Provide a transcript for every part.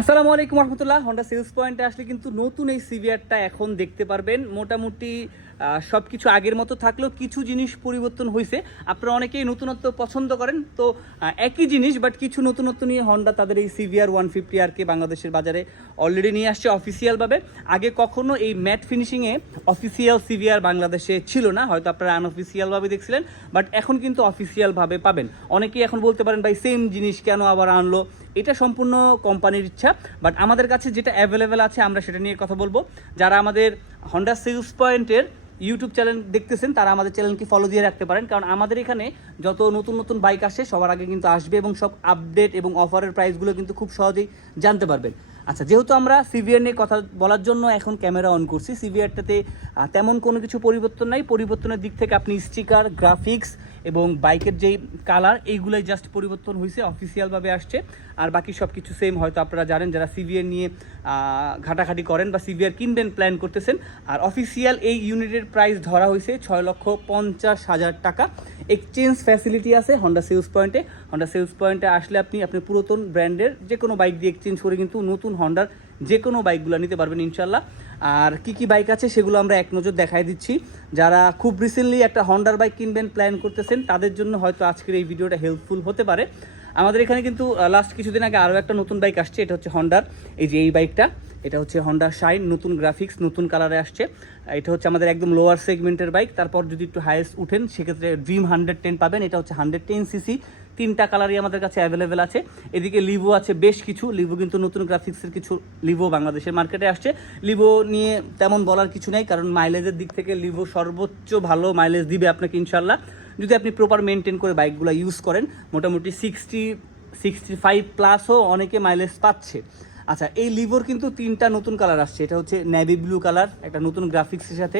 আসসালামু আলাইকুম রহমতুল্লাহ। Honda sales পয়েন্টে আসলে কিন্তু নতুন এই সিভিআরটা এখন দেখতে পারবেন। মোটামুটি সব কিছু আগের মতো থাকলেও কিছু জিনিস পরিবর্তন হয়েছে। আপনারা অনেকেই নতুনত্ব পছন্দ করেন, তো একই জিনিস বাট কিছু নতুনত্ব নিয়ে হন্ডা তাদের এই সিভিআর 150 আরকে বাংলাদেশের বাজারে অলরেডি নিয়ে আসছে অফিসিয়ালভাবে। আগে কখনো এই ম্যাট ফিনিশিংয়ে অফিসিয়াল সিভিআর বাংলাদেশে ছিল না, হয়তো আপনারা আনঅফিসিয়ালভাবে দেখছিলেন, বাট এখন কিন্তু অফিসিয়ালভাবে পাবেন। অনেকেই এখন বলতে পারেন ভাই সেম জিনিস কেন আবার আনলো, এটা সম্পূর্ণ কোম্পানির ইচ্ছা। বাট আমাদের কাছে যেটা অ্যাভেলেবেল আছে আমরা সেটা নিয়ে কথা বলবো। যারা আমাদের হন্ডা সেলস পয়েন্টের ইউটিউব চ্যানেল দেখতেছেন তারা আমাদের চ্যানেলকে ফলো দিয়ে রাখতে পারেন, কারণ আমাদের এখানে যত নতুন নতুন বাইক আসে সবার আগে কিন্তু আসবে এবং সব আপডেট এবং অফারের প্রাইসগুলো কিন্তু খুব সহজেই জানতে পারবেন। আচ্ছা, যেহেতু আমরা সিভিআর নিয়ে কথা বলার জন্য এখন ক্যামেরা অন করছি, সিভিআরটাতে তেমন কোনো কিছু পরিবর্তন নাই। পরিবর্তনের দিক থেকে আপনি স্টিকার, গ্রাফিক্স এবং বাইকের যেই কালার এইগুলোই জাস্ট পরিবর্তন হয়েছে, অফিসিয়ালভাবে আসছে। আর বাকি সব কিছু সেম। হয়তো আপনারা জানেন যারা সিভিআর নিয়ে ঘাটাঘাটি করেন বা সিভিআর কিনবেন প্ল্যান করতেছেন। আর অফিসিয়াল এই ইউনিটের প্রাইস ধরা হয়েছে 6,50,000 টাকা। এক্সচেঞ্জ ফ্যাসিলিটি আছে হন্ডা সেলস পয়েন্টে। হন্ডা সেলস পয়েন্টে আসলে আপনি আপনার পুরাতন ব্র্যান্ডের যে কোনো বাইক দিয়ে এক্সচেঞ্জ করে কিন্তু নতুন হন্ডার যে কোনো বাইকগুলো নিতে পারবেন ইনশাল্লাহ। আর কি কি বাইক আছে সেগুলো আমরা এক নজর দেখাই দিচ্ছি। যারা খুব রিসেন্টলি একটা হন্ডার বাইক কিনবেন প্ল্যান করতেছেন তাদের জন্য হয়তো আজকের এই ভিডিওটা হেল্পফুল হতে পারে। আমাদের এখানে কিন্তু লাস্ট কিছুদিন আগে আরও একটা নতুন বাইক আসছে, এটা হচ্ছে হন্ডার এই যে এই বাইকটা, এটা হচ্ছে হন্ডা শাইন, নতুন গ্রাফিক্স নতুন কালারে আসছে। এটা হচ্ছে আমাদের একদম লোয়ার সেগমেন্টের বাইক। তারপর যদি একটু হাইয়েস্ট উঠেন সেক্ষেত্রে ড্রিম 110 পাবেন, এটা হচ্ছে 110 সিসি। 3টা কালারই আমাদের কাছে অ্যাভেলেবেল আছে। এদিকে লিভো আছে বেশ কিছু, লিভো কিন্তু নতুন গ্রাফিক্সের কিছু লিভো বাংলাদেশের মার্কেটে আসছে। লিভো নিয়ে তেমন বলার কিছু নেই, কারণ মাইলেজের দিক থেকে লিভো সর্বোচ্চ ভালো মাইলেজ দিবে আপনাকে ইনশাল্লাহ, যদি আপনি প্রপার মেনটেন করে বাইকগুলো ইউজ করেন। মোটামুটি 65 প্লাসও অনেকে মাইলেজ পাচ্ছে। আচ্ছা, এই লিভোর কিন্তু 3টা নতুন কালার আসছে। এটা হচ্ছে নেভি ব্লু কালার একটা নতুন গ্রাফিক্সের সাথে,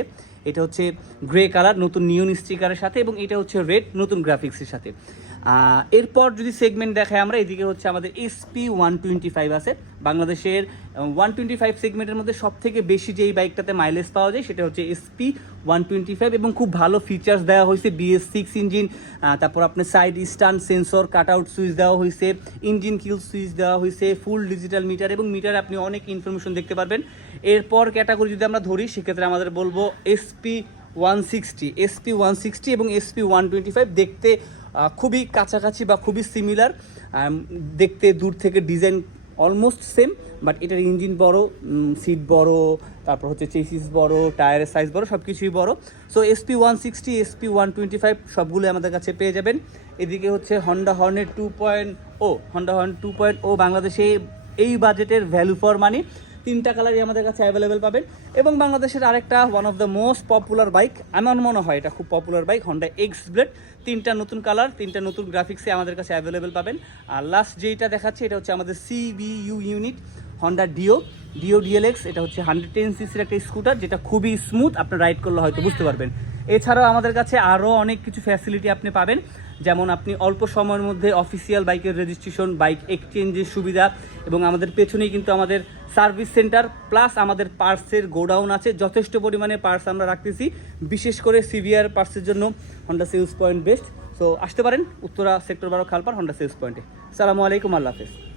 এটা হচ্ছে গ্রে কালার নতুন নিয়ন স্টিকারের সাথে, এবং এটা হচ্ছে রেড নতুন গ্রাফিক্সের সাথে। এরপর যদি সেগমেন্ট দেখায় আমরা, এদিকে হচ্ছে আমাদের SP 125 আছে বাংলাদেশের 125 সেগমেন্টের মধ্যে সব থেকে বেশি যেই বাইকটাতে মাইলেজ পাওয়া যায় সেটা হচ্ছে SP 125, এবং খুব ভালো ফিচার্স দেওয়া হয়েছে। BS6 ইঞ্জিন, তারপর আপনার side stand sensor, cut out switch দেওয়া হয়েছে, ইঞ্জিন কিল সুইচ দেওয়া হয়েছে, ফুল ডিজিটাল মিটার, এবং মিটারে আপনি অনেক ইনফরমেশন দেখতে পারবেন। এরপর ক্যাটাগরি যদি আমরা ধরি সেক্ষেত্রে আমাদের বলবো SP 160 এবং SP 125 দেখতে খুবই কাছাকাছি বা খুবই সিমিলার দেখতে, দূর থেকে ডিজাইন অলমোস্ট সেম, বাট এটার ইঞ্জিন বড়, সিট বড়, তারপর হচ্ছে চেসিস বড়, টায়ারের সাইজ বড়, সব কিছুই বড়। সো SP 160, SP 125 সবগুলো আমাদের কাছে পেয়ে যাবেন। এদিকে হচ্ছে হন্ডা হর্নেট 2.0, হন্ডা হর্নেট 2.0 বাংলাদেশে এই বাজেটের ভ্যালু ফর মানি। 3টা কালারই আমাদের কাছে অ্যাভেলেবেল পাবেন। এবং বাংলাদেশের আরেকটা one of the most popular bike, আমার মনে হয় এটা খুব popular bike, Honda x blade. 3টা নতুন কালার, 3টা নতুন গ্রাফিক্সে আমাদের কাছে অ্যাভেলেবেল পাবেন। আর লাস্ট যেইটা দেখাচ্ছে এটা হচ্ছে আমাদের CBU unit Honda deo DLX। এটা হচ্ছে 110 সিসির একটা স্কুটার, যেটা খুবই স্মুথ, আপনার রাইড করলে হয়তো বুঝতে পারবেন। এছাড়াও আমাদের কাছে আরও অনেক কিছু ফ্যাসিলিটি আপনি পাবেন, যেমন আপনি অল্প সময়ের মধ্যে অফিসিয়াল বাইকের রেজিস্ট্রেশন, বাইক এক্সচেঞ্জের সুবিধা, এবং আমাদের পেছনেই কিন্তু আমাদের সার্ভিস সেন্টার প্লাস আমাদের পার্টসের গোডাউন আছে। যথেষ্ট পরিমাণে পার্টস আমরা রাখতেছি, বিশেষ করে সিভিআর পার্টসের জন্য Honda sales point best. So আসতে পারেন Uttara sector 12 Khalpar Honda sales পয়েন্টে। আসসালামু আলাইকুম, আল্লাহ হাফেজ।